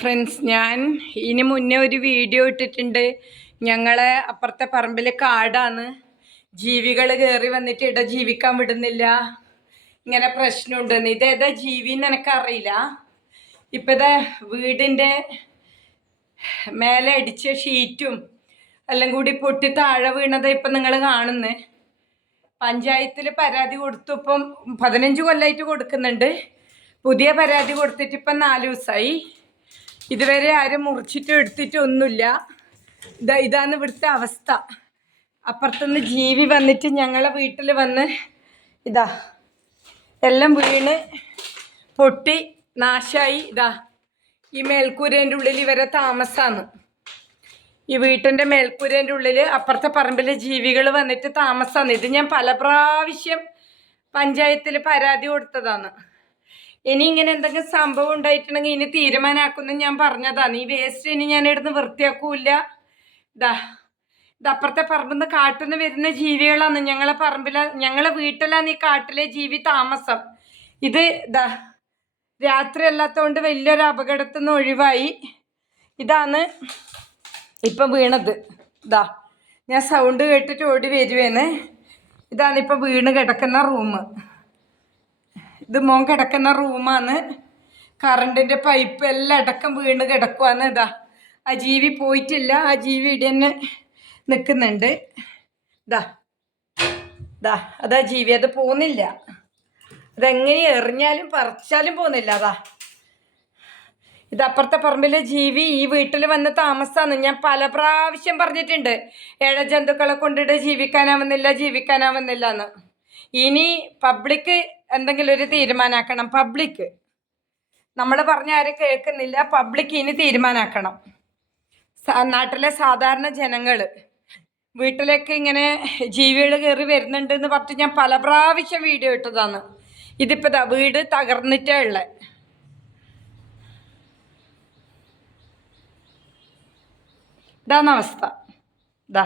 Friends ഞാൻ ഇനി മുന്നേ ഒരു വീഡിയോ ഇട്ടിട്ടുണ്ട്. ഞങ്ങളെ അപ്പുറത്തെ പറമ്പിൽ കാടാണ്. ജീവികൾ കയറി വന്നിട്ട് ഇട ജീവിക്കാൻ വിടുന്നില്ല. ഇങ്ങനെ പ്രശ്നമുണ്ടെന്ന് ഇതേതാ ജീവി എന്ന് എനിക്കറിയില്ല. ഇപ്പം ഇതാ വീടിന്റെ മേലെ അടിച്ച ഷീറ്റും എല്ലാം കൂടി പൊട്ടി താഴെ വീണത് ഇപ്പം നിങ്ങൾ കാണുന്നത് പഞ്ചായത്തിൽ പരാതി കൊടുത്തു. ഇപ്പം പതിനഞ്ച് കൊല്ലമായിട്ട് കൊടുക്കുന്നുണ്ട്. പുതിയ പരാതി കൊടുത്തിട്ട് ഇപ്പം നാല് ദിവസമായി ഇതുവരെ ആരും മുറിച്ചിട്ടും എടുത്തിട്ടും ഒന്നുമില്ല. ഇതാ ഇതാണ് ഇവിടുത്തെ അവസ്ഥ. അപ്പുറത്തുനിന്ന് ജീവി വന്നിട്ട് ഞങ്ങളെ വീട്ടിൽ വന്ന് ഇതാ എല്ലാം വീണ് പൊട്ടി നാശായി. ഇതാ ഈ മേൽക്കൂരേന്റെ ഉള്ളിൽ ഇവരെ താമസമാണ് ഈ വീട്ടിന്റെ മേൽക്കൂരേന്റെ ഉള്ളിൽ അപ്പുറത്തെ പറമ്പിലെ ജീവികൾ വന്നിട്ട് താമസമാണ് ഇത് ഞാൻ പല പ്രാവശ്യം പഞ്ചായത്തിൽ പരാതി കൊടുത്തതാണ്. ഇനി ഇങ്ങനെ എന്തെങ്കിലും സംഭവം ഉണ്ടായിട്ടുണ്ടെങ്കിൽ ഇനി തീരുമാനമാക്കുന്ന ഞാൻ പറഞ്ഞതാണ് ഈ വേസ്റ്റ് ഇനി ഞാൻ ഇവിടുന്ന് വൃത്തിയാക്കൂല ഇതാ ഇതപ്പുറത്തെ പറമ്പിന്ന് കാട്ടിന്ന് വരുന്ന ജീവികളാണ് ഞങ്ങളെ പറമ്പില. ഞങ്ങളെ വീട്ടിലാണ് ഈ കാട്ടിലെ ജീവി താമസം. ഇത് ഇതാ രാത്രി അല്ലാത്തതുകൊണ്ട് വലിയൊരു അപകടത്തിൽ നിന്ന് ഒഴിവായി. ഇതാണ് ഇപ്പം വീണത്. ഇതാ ഞാൻ സൗണ്ട് കേട്ടിട്ട് ഓടി വരുവേന്ന് ഇതാണ് ഇപ്പം വീണ് കിടക്കുന്ന റൂം ഇത് മോൻ കിടക്കുന്ന റൂമാണ് കറണ്ടിന്റെ പൈപ്പ് എല്ലാം അടക്കം വീണ് കിടക്കുവാന്ന് ഇതാ. ആ ജീവി പോയിട്ടില്ല. ആ ജീവി ഇവിടെ തന്നെ നിൽക്കുന്നുണ്ട്. ഇതാ. ഇതാ. അതാ ജീവി. അത് പോകുന്നില്ല. അതെങ്ങനെ എറിഞ്ഞാലും പറിച്ചാലും പോകുന്നില്ല. അതാ. ഇത് അപ്പുറത്തെ പറമ്പിലെ ജീവി ഈ വീട്ടിൽ വന്ന് താമസമാണ് ഞാൻ പല പ്രാവശ്യം പറഞ്ഞിട്ടുണ്ട്. ഏഴ ജന്തുക്കളെ കൊണ്ടിട്ട് ജീവിക്കാനാവുന്നില്ല ജീവിക്കാനാവുന്നില്ല എന്ന് ഇനി പബ്ലിക് എന്തെങ്കിലും ഒരു തീരുമാനമാക്കണം പബ്ലിക് നമ്മൾ പറഞ്ഞ ആരും കേൾക്കുന്നില്ല. പബ്ലിക് ഇനി തീരുമാനമാക്കണം നാട്ടിലെ സാധാരണ ജനങ്ങൾ വീട്ടിലേക്ക് ഇങ്ങനെ ജീവികൾ കയറി വരുന്നുണ്ട് എന്ന് പറഞ്ഞിട്ട് ഞാൻ പല പ്രാവശ്യം വീഡിയോ ഇട്ടതാണ്. ഇതിപ്പോൾ വീട് തകർന്നിട്ടേ ഉള്ളത് ഇതാണ് അവസ്ഥ. ഇതാ